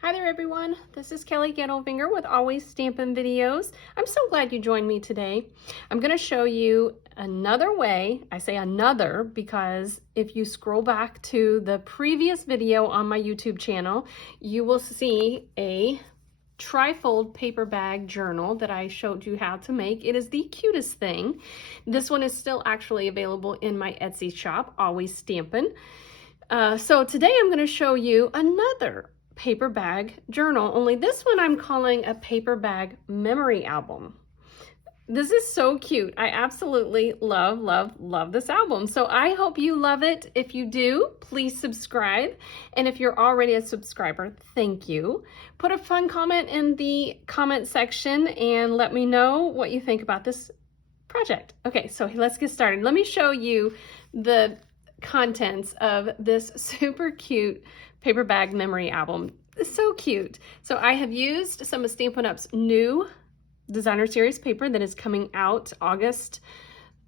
Hi there everyone, this is Kelly Gettlefinger with Always Stampin' Videos. I'm so glad you joined me today. I'm going to show you another way. I say another because if you scroll back to the previous video on my YouTube channel, you will see a trifold paper bag journal that I showed you how to make. It is the cutest thing. This one is still actually available in my Etsy shop, Always Stampin'. So today I'm going to show you another paper bag journal, only this one I'm calling a paper bag memory album. This is so cute. I absolutely love this album. So I hope you love it. If you do, please subscribe. And if you're already a subscriber, thank you. Put a fun comment in the comment section and let me know what you think about this project. Okay, so let's get started. Let me show you the contents of this super cute paper bag memory album. It's so cute. So I have used some of Stampin' Up's new designer series paper that is coming out August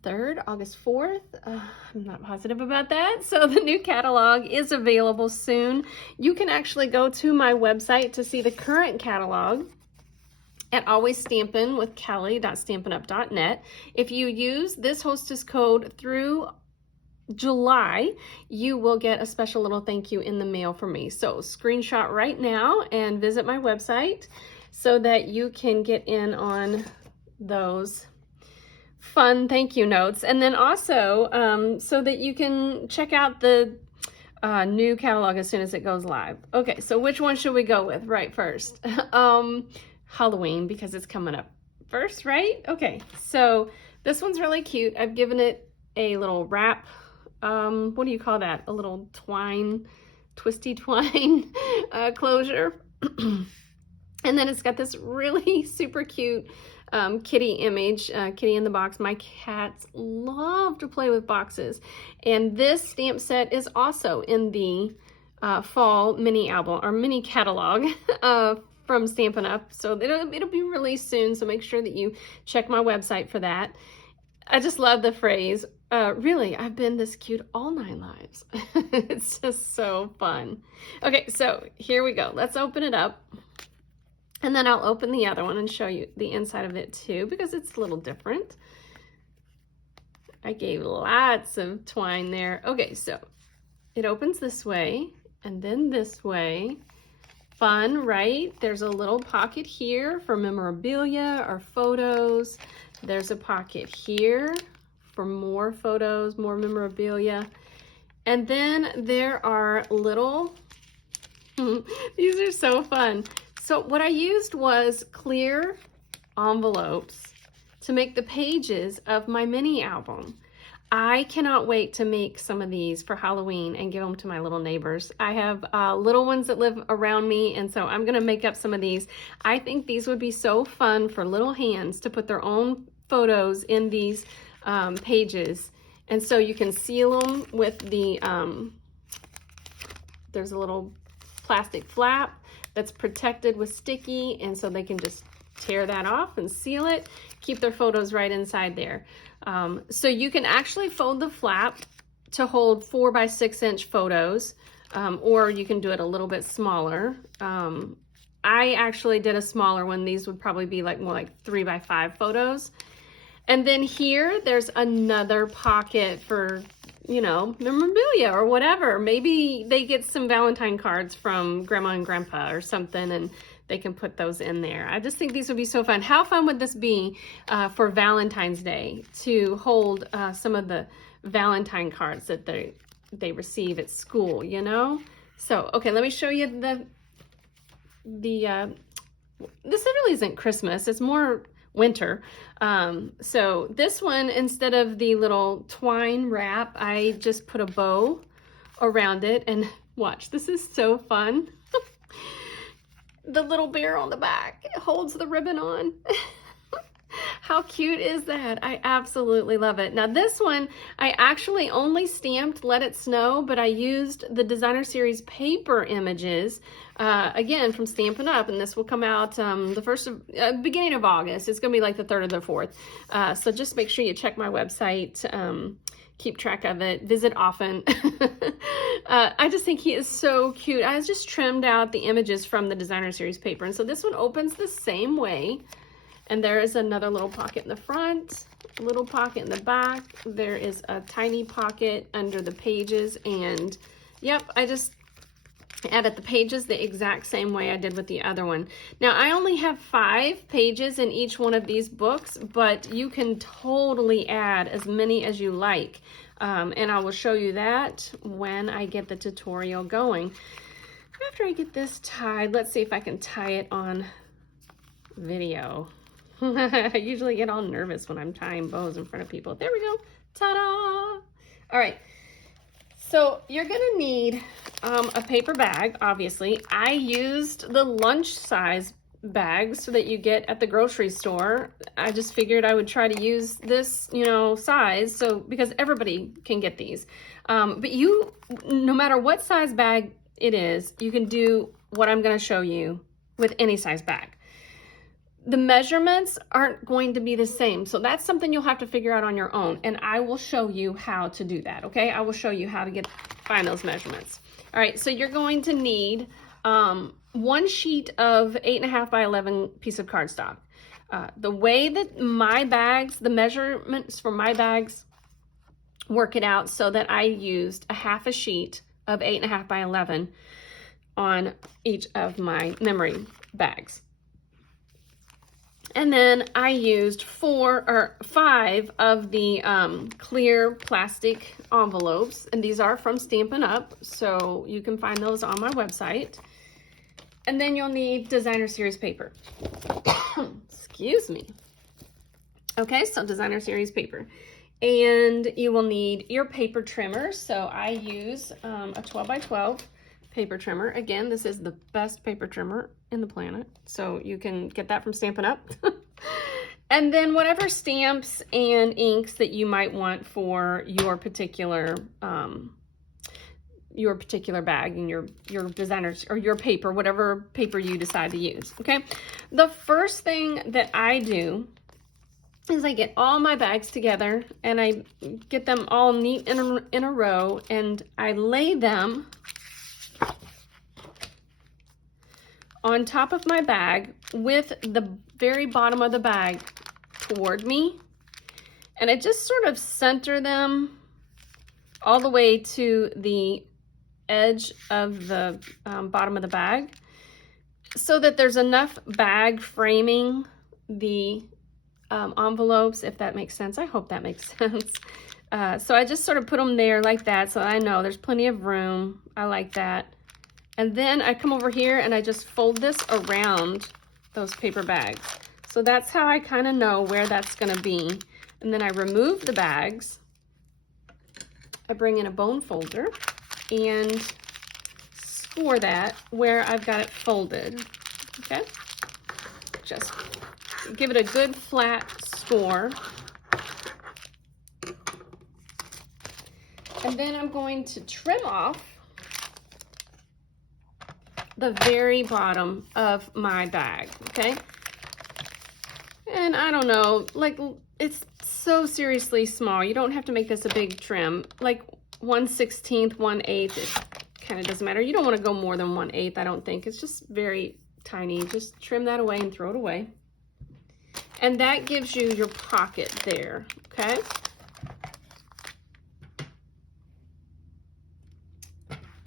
3rd, August 4th. I'm not positive about that. So the new catalog is available soon. You can actually go to my website to see the current catalog at Always Stampin' with Kelly.stampinup.net. If you use this hostess code through July, you will get a special little thank you in the mail from me. So screenshot right now and visit my website so that you can get in on those fun thank you notes. And then also so that you can check out the new catalog as soon as it goes live. Okay, so which one should we go with right first? Halloween, because it's coming up first, right? Okay, so this one's really cute. I've given it a little wrap. What do you call that? A little twine, twisty twine closure. And then it's got this really super cute kitty image, kitty in the box. My cats love to play with boxes. And this stamp set is also in the fall mini album or mini catalog from Stampin' Up. So it'll be released soon. So make sure that you check my website for that. I just love the phrase, really, I've been this cute all 9 lives. It's just so fun. Okay, so here we go. Let's open it up. And then I'll open the other one and show you the inside of it too, because it's a little different. I gave lots of twine there. Okay, so it opens this way and then this way. Fun, right? There's a little pocket here for memorabilia or photos. There's a pocket here for more photos, more memorabilia. And then there are little, these are so fun. So what I used was clear envelopes to make the pages of my mini album. I cannot wait to make some of these for Halloween and give them to my little neighbors. I have little ones that live around me, and so I'm gonna make up some of these. I think these would be so fun for little hands to put their own photos in these pages. And so you can seal them with the, there's a little plastic flap that's protected with sticky, and so they can just tear that off and seal it, keep their photos right inside there. So you can actually fold the flap to hold 4 by 6 inch photos, or you can do it a little bit smaller. I actually did a smaller one. These would probably be like more like 3 by 5 photos. And then here, there's another pocket for, you know, memorabilia or whatever. Maybe they get some Valentine cards from Grandma and Grandpa or something, and they can put those in there. I just think these would be so fun. How fun would this be for Valentine's Day to hold some of the Valentine cards that they receive at school, you know? So, okay, let me show you this really isn't Christmas, it's more winter. So this one, instead of the little twine wrap, I just put a bow around it, and watch, this is so fun. The little bear on the back holds the ribbon on. How cute is that? I absolutely love it. Now this one, I actually only stamped Let It Snow, but I used the designer series paper images, again, from Stampin' Up, and this will come out the beginning of August. It's gonna be like the 3rd or the 4th. So just make sure you check my website, keep track of it, visit often. I just think he is so cute. I just trimmed out the images from the designer series paper. And so this one opens the same way. And there is another little pocket in the front, little pocket in the back. There is a tiny pocket under the pages. And yep, I just added the pages the exact same way I did with the other one. Now, I only have 5 pages in each one of these books, but you can totally add as many as you like. And I will show you that when I get the tutorial going. After I get this tied, let's see if I can tie it on video. I usually get all nervous when I'm tying bows in front of people. There we go. Ta-da! All right. So you're gonna need a paper bag, obviously. I used the lunch size bags that you get at the grocery store. I just figured I would try to use this, you know, size, so because everybody can get these. But you, no matter what size bag it is, you can do what I'm gonna show you with any size bag. The measurements aren't going to be the same. So that's something you'll have to figure out on your own. And I will show you how to do that, okay? I will show you how to find those measurements. All right, so you're going to need 1 sheet of 8.5 by 11 piece of cardstock. The way that my bags, the measurements for my bags work it out so that I used a half a sheet of 8.5 by 11 on each of my memory bags. And then I used 4 or 5 of the clear plastic envelopes, and these are from Stampin' Up, so you can find those on my website. And then you'll need designer series paper. Excuse me. Okay, so designer series paper. And you will need your paper trimmer. So I use a 12 by 12 paper trimmer. Again, this is the best paper trimmer in the planet, so you can get that from Stampin' Up. And then whatever stamps and inks that you might want for your particular bag and your designers or your paper, whatever paper you decide to use. Okay, the first thing that I do is I get all my bags together and I get them all neat in a row, and I lay them on top of my bag with the very bottom of the bag toward me. And I just sort of center them all the way to the edge of the bottom of the bag so that there's enough bag framing the envelopes, if that makes sense. I hope that makes sense. So I just sort of put them there like that so I know there's plenty of room. I like that. And then I come over here and I just fold this around those paper bags. So that's how I kind of know where that's going to be. And then I remove the bags. I bring in a bone folder and score that where I've got it folded. Okay? Just give it a good flat score. And then I'm going to trim off the very bottom of my bag, okay? And I don't know, like, it's so seriously small. You don't have to make this a big trim. Like 1/16, 1/8, it kind of doesn't matter. You don't want to go more than 1/8, I don't think. It's just very tiny. Just trim that away and throw it away. And that gives you your pocket there, okay?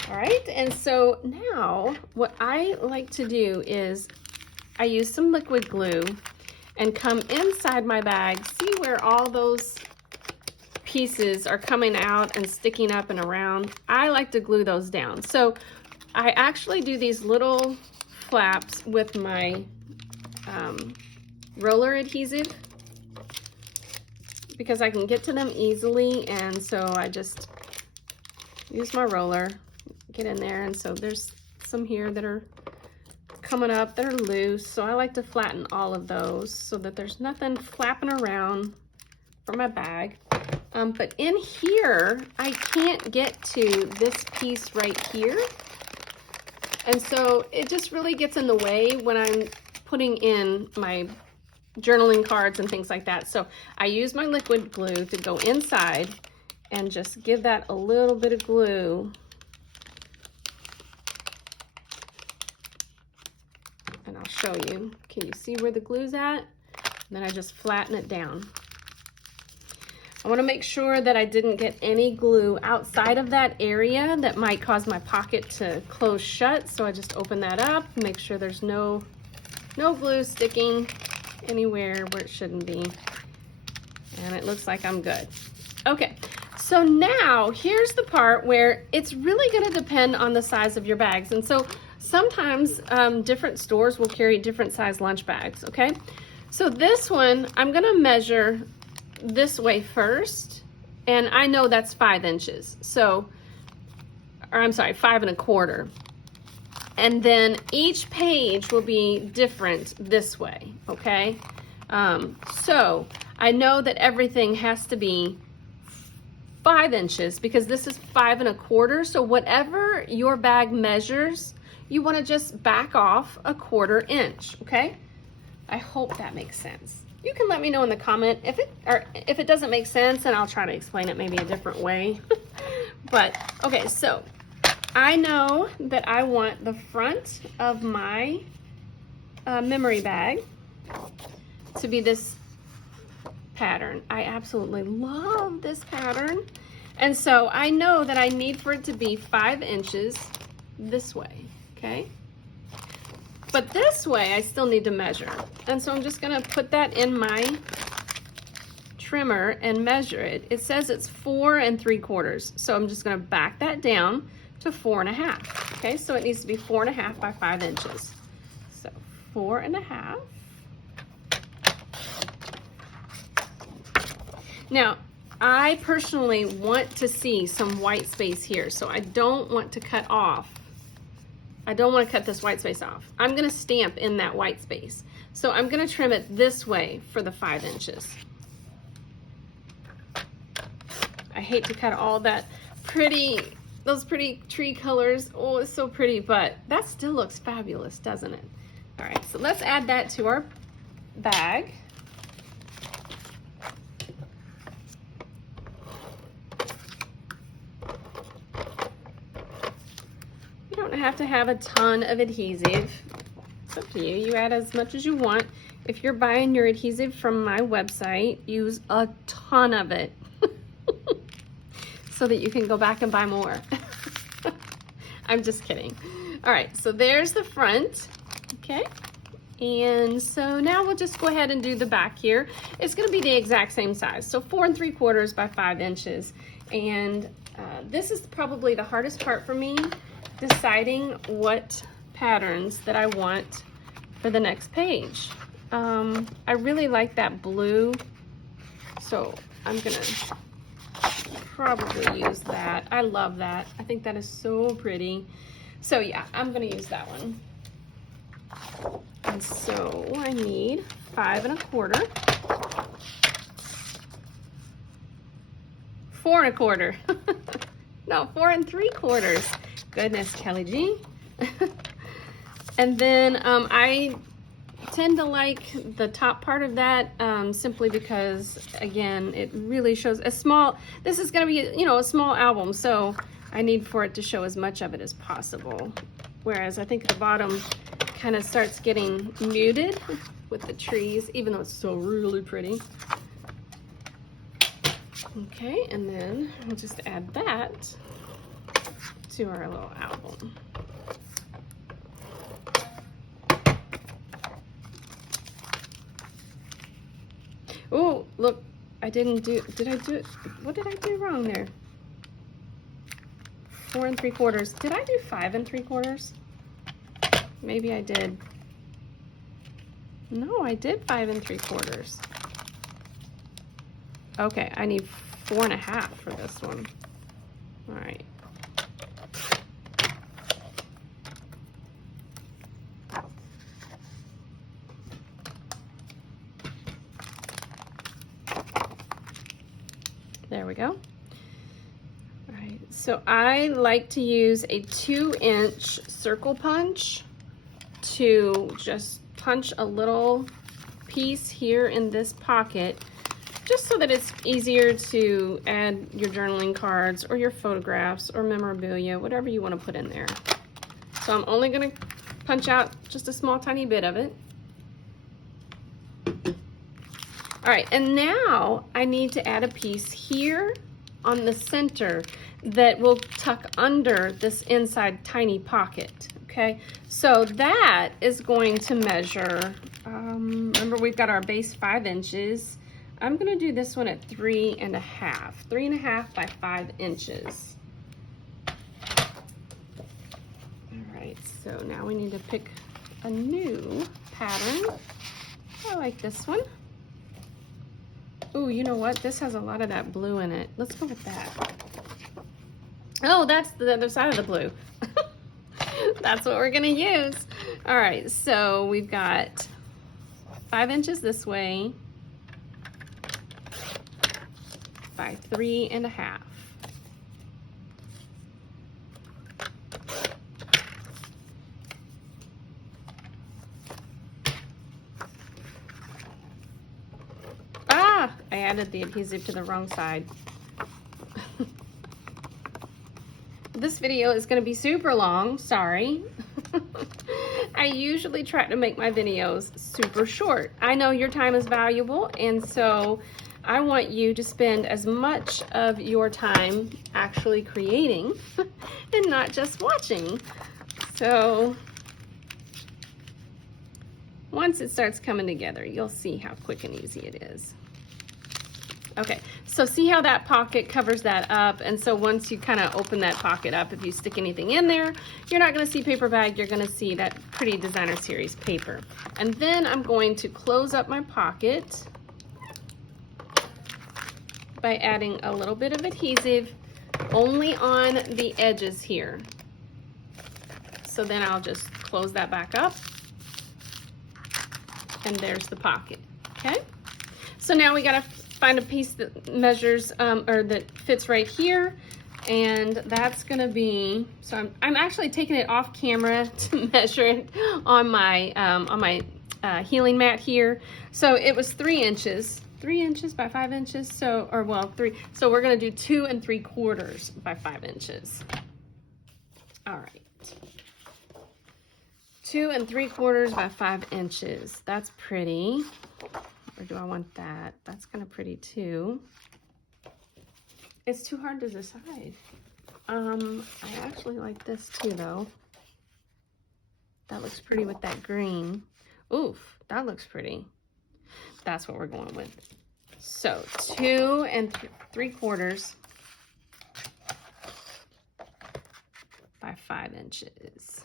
All right, and so now what I like to do is I use some liquid glue and come inside my bag, see where all those pieces are coming out and sticking up and around. I like to glue those down. So I actually do these little flaps with my roller adhesive because I can get to them easily, and so I just use my roller, get in there, and so there's some here that are coming up that are loose, so I like to flatten all of those so that there's nothing flapping around for my bag. But in here, I can't get to this piece right here, and so it just really gets in the way when I'm putting in my journaling cards and things like that. So I use my liquid glue to go inside and just give that a little bit of glue. And I'll show you. Can you see where the glue's at? And then I just flatten it down. I want to make sure that I didn't get any glue outside of that area that might cause my pocket to close shut. So I just open that up, make sure there's no glue sticking anywhere where it shouldn't be. And it looks like I'm good. Okay, so now here's the part where it's really going to depend on the size of your bags. And so sometimes different stores will carry different size lunch bags, okay? So this one, I'm going to measure this way first, and I know that's 5 inches. So, or I'm sorry, 5 1/4. And then each page will be different this way, okay? So I know that everything has to be 5 inches because this is 5 1/4. So whatever your bag measures, you want to just back off 1/4 inch, okay? I hope that makes sense. You can let me know in the comment if it doesn't make sense, and I'll try to explain it maybe a different way. But okay, so I know that I want the front of my memory bag to be this pattern. I absolutely love this pattern. And so I know that I need for it to be 5 inches this way, okay? But this way, I still need to measure. And so I'm just gonna put that in my trimmer and measure it. It says it's 4 3/4. So I'm just gonna back that down to 4 1/2. Okay, so it needs to be 4 1/2 by 5 inches. So 4 1/2. Now, I personally want to see some white space here, so I don't want to cut off. I don't want to cut this white space off. I'm going to stamp in that white space. So I'm going to trim it this way for the 5 inches. I hate to cut all that those pretty tree colors. Oh, it's so pretty, but that still looks fabulous, doesn't it? All right, so let's add that to our bag. You don't have to have a ton of adhesive. It's up to you. You add as much as you want. If you're buying your adhesive from my website, use a ton of it so that you can go back and buy more. I'm just kidding. All right, so there's the front, okay? And so now we'll just go ahead and do the back here. It's gonna be the exact same size. So 4 3/4 by 5 inches. And this is probably the hardest part for me, deciding what patterns that I want for the next page. I really like that blue, so I'm gonna probably use that. I love that. I think that is so pretty. So yeah, I'm gonna use that one. And so I need 5 1/4, 4 1/4. No, 4 3/4. Goodness, Kelly G. And then I tend to like the top part of that simply because, again, it really shows a small, this is going to be, you know, a small album, so I need for it to show as much of it as possible. Whereas I think the bottom kind of starts getting muted with the trees, even though it's still really pretty. Okay, and then we'll just add that to our little album. Oh, look, I didn't do, did I do it? What did I do wrong there? 4 3/4. Did I do 5 3/4? Maybe I did. No, I did 5 3/4. Okay, I need 4 1/2 for this one. All right. There we go. All right, so I like to use a 2-inch circle punch to just punch a little piece here in this pocket just so that it's easier to add your journaling cards or your photographs or memorabilia, whatever you want to put in there. So I'm only going to punch out just a small tiny bit of it. All right, and now I need to add a piece here on the center that will tuck under this inside tiny pocket, okay? So that is going to measure, remember we've got our base 5 inches. I'm gonna do this one at 3.5. 3.5 by 5 inches. All right, so now we need to pick a new pattern. I like this one. Ooh, you know what? This has a lot of that blue in it. Let's go with that. Oh, that's the other side of the blue. That's what we're gonna use. All right, so we've got 5 inches this way by 3.5. I added the adhesive to the wrong side. This video is going to be super long, sorry. I usually try to make my videos super short. I know your time is valuable, and so I want you to spend as much of your time actually creating and not just watching. So once it starts coming together, you'll see how quick and easy it is. Okay, so see how that pocket covers that up, and so once you kind of open that pocket up, if you stick anything in there, you're not going to see paper bag, you're going to see that pretty Designer Series paper. And then I'm going to close up my pocket by adding a little bit of adhesive only on the edges here. So then I'll just close that back up, and there's the pocket, okay? So now we got to find a piece that measures or that fits right here, and that's gonna be, so I'm actually taking it off camera to measure it on my healing mat here. So it was 3 inches by 5 inches, so, or well 3, so we're gonna do 2 3/4 by 5 inches. All right, 2 3/4 by 5 inches. That's pretty. Or do I want that? That's kind of pretty too. It's too hard to decide. I actually like this too though. That looks pretty with that green. Oof, that looks pretty. That's what we're going with. So 2 3/4 by 5 inches.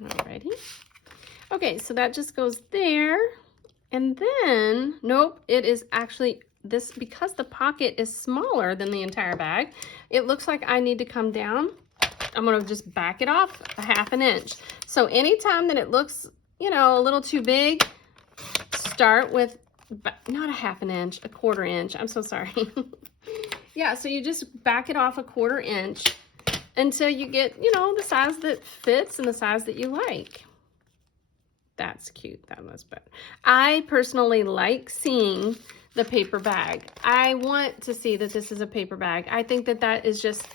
Alrighty. Okay, so that just goes there. And then, nope, it is actually this, because the pocket is smaller than the entire bag, it looks like I need to come down. I'm gonna just back it off a 1/2 inch. So anytime that it looks, you know, a little too big, start with, not a 1/2 inch, a 1/4 inch. I'm so sorry. Yeah, so you just back it off a 1/4 inch until you get, you know, the size that fits and the size that you like. That's cute. That was better. I personally like seeing the paper bag. I want to see that this is a paper bag. I think that that is just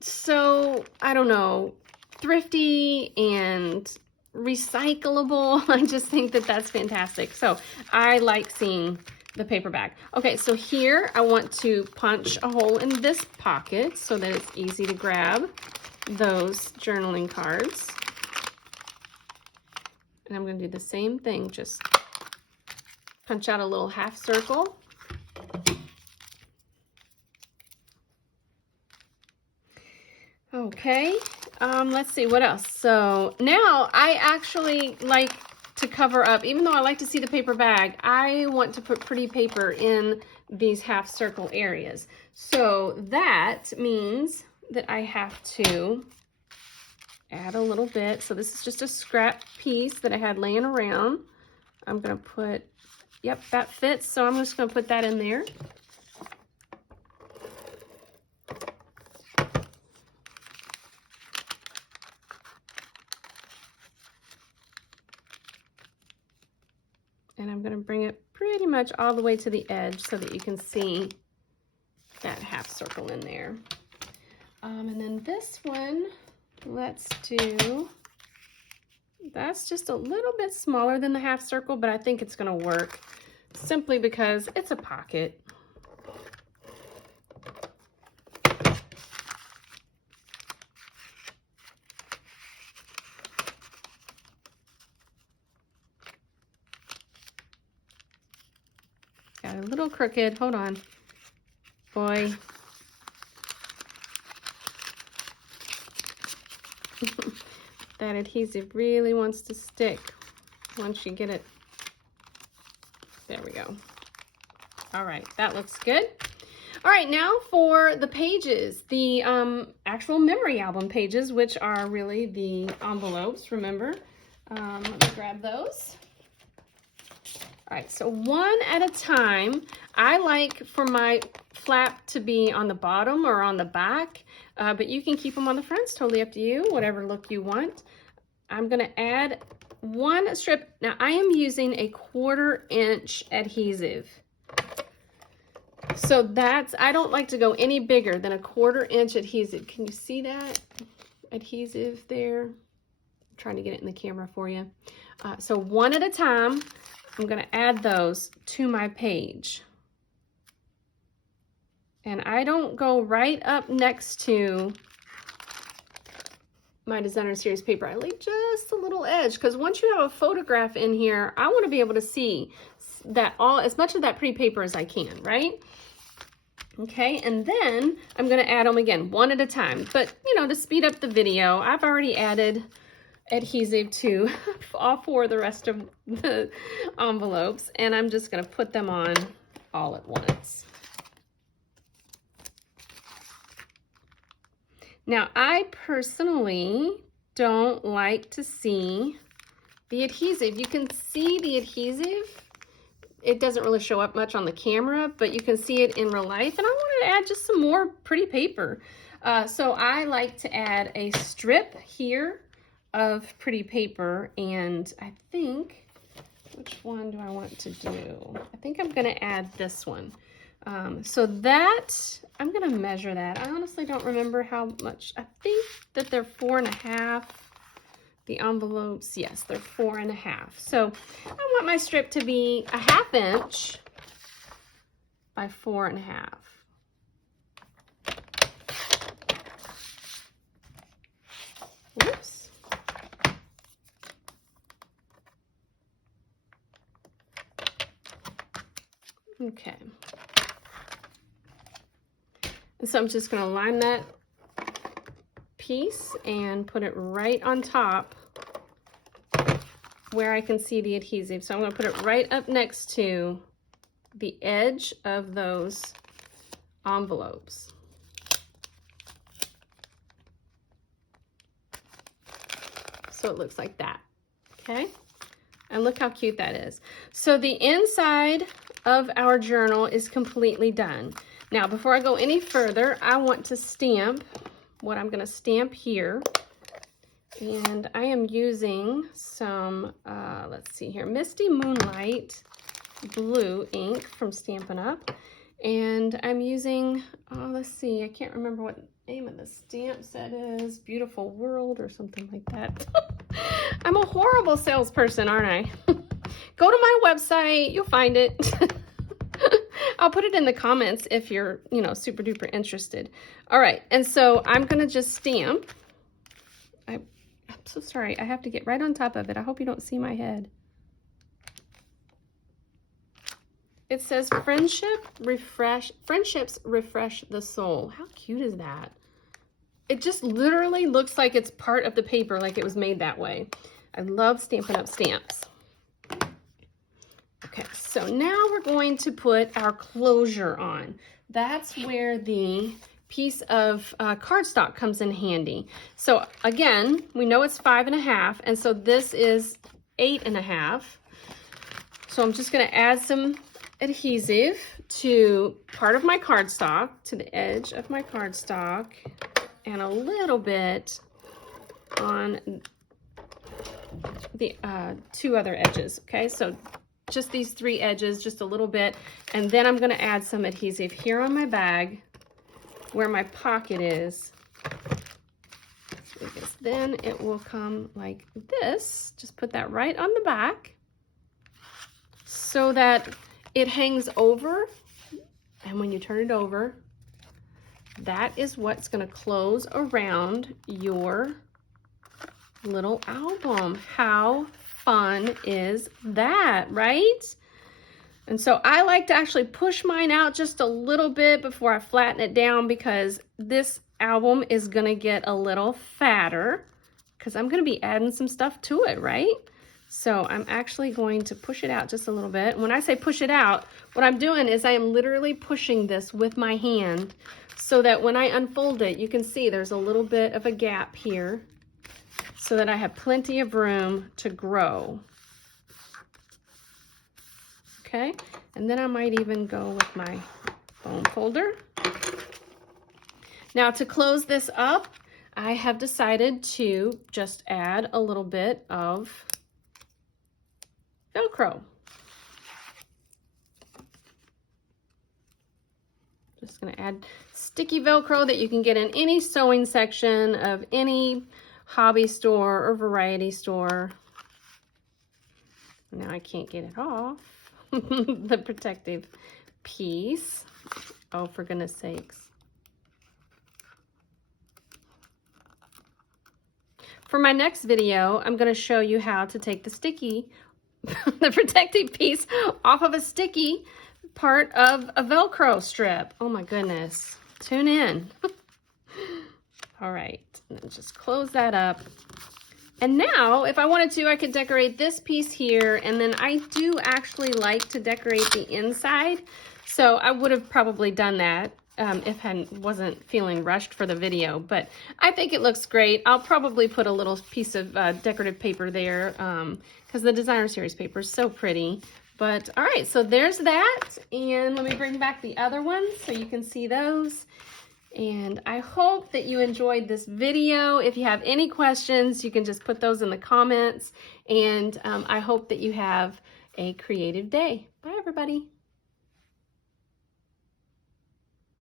so, I don't know, thrifty and recyclable. I just think that that's fantastic. So I like seeing the paper bag. Okay, so here I want to punch a hole in this pocket so that it's easy to grab those journaling cards. And I'm going to do the same thing, just punch out a little 1/2 circle. Okay, let's see what else. So now I actually like to cover up, even though I like to see the paper bag, I want to put pretty paper in these 1/2 circle areas. So that means that I have to add a little bit. So this is just a scrap piece that I had laying around. I'm gonna put, yep, that fits. So I'm just gonna put that in there. And I'm gonna bring it pretty much all the way to the edge so that you can see that half circle in there. And then this one, let's do, that's just a little bit smaller than the half circle, but I think it's gonna work simply because it's a pocket. Got a little crooked, hold on. Boy. That adhesive really wants to stick once you get it. There we go. All right, that looks good. All right, now for the pages, the actual memory album pages, which are really the envelopes, remember? Let me grab those. All right, so one at a time. I like for my flap to be on the bottom or on the back, but you can keep them on the front. It's totally up to you, whatever look you want. I'm gonna add one strip. Now I am using a 1/4 inch adhesive. So that's, I don't like to go any bigger than a 1/4 inch adhesive. Can you see that adhesive there? I'm trying to get it in the camera for you. So one at a time, I'm gonna add those to my page. And I don't go right up next to my Designer Series paper. I leave just a little edge, because once you have a photograph in here, I wanna be able to see that as much of that pretty paper as I can, right? Okay, and then I'm gonna add them again, one at a time. But, you know, to speed up the video, I've already added adhesive to all 4 of the rest of the envelopes, and I'm just gonna put them on all at once. Now, I personally don't like to see the adhesive. You can see the adhesive. It doesn't really show up much on the camera, but you can see it in real life, and I wanted to add just some more pretty paper. So I like to add a strip here of pretty paper, and I think, which one do I want to do? I think I'm gonna add this one. So that, I'm gonna measure that. I honestly don't remember how much. I think that they're 4.5. The envelopes, yes, they're 4.5. So I want my strip to be a 1/2 inch by 4.5. Whoops. Okay. And so I'm just gonna line that piece and put it right on top where I can see the adhesive. So I'm gonna put it right up next to the edge of those envelopes. So it looks like that, okay? And look how cute that is. So the inside of our journal is completely done. Now, before I go any further, I want to stamp what I'm gonna stamp here. And I am using some, let's see here, Misty Moonlight blue ink from Stampin' Up. And I'm using, let's see, I can't remember what the name of the stamp set is, Beautiful World or something like that. I'm a horrible salesperson, aren't I? Go to my website, you'll find it. I'll put it in the comments if you're, you know, super duper interested. All right, and so I'm gonna just stamp. I'm so sorry, I have to get right on top of it. I hope you don't see my head. It says friendships refresh the soul. How cute is that? It just literally looks like it's part of the paper, like it was made that way. I love Stampin' Up! Stamps. Okay, so now we're going to put our closure on. That's where the piece of cardstock comes in handy. So again, we know it's 5.5, and so this is 8.5. So I'm just gonna add some adhesive to part of my cardstock, to the edge of my cardstock, and a little bit on the 2 other edges, okay? So just these 3 edges, just a little bit, and then I'm gonna add some adhesive here on my bag where my pocket is, because then it will come like this. Just put that right on the back so that it hangs over, and when you turn it over, that is what's going to close around your little album. How fun is that, right? And so I like to actually push mine out just a little bit before I flatten it down, because this album is going to get a little fatter because I'm going to be adding some stuff to it, right? So I'm actually going to push it out just a little bit. When I say push it out, what I'm doing is I am literally pushing this with my hand so that when I unfold it, you can see there's a little bit of a gap here so that I have plenty of room to grow. Okay, and then I might even go with my foam folder. Now to close this up, I have decided to just add a little bit of Velcro. Just gonna add sticky Velcro that you can get in any sewing section of any hobby store or variety store. Now I can't get it off. The protective piece. Oh, for goodness sakes. For my next video, I'm going to show you how to take the sticky, the protective piece off of a sticky part of a Velcro strip. Oh my goodness. Tune in. All right, and then just close that up. And now, if I wanted to, I could decorate this piece here, and then I do actually like to decorate the inside, so I would have probably done that if I wasn't feeling rushed for the video, but I think it looks great. I'll probably put a little piece of decorative paper there because the Designer Series paper is so pretty. But all right, so there's that, and let me bring back the other ones so you can see those. And I hope that you enjoyed this video. If you have any questions, you can just put those in the comments. And I hope that you have a creative day. Bye, everybody.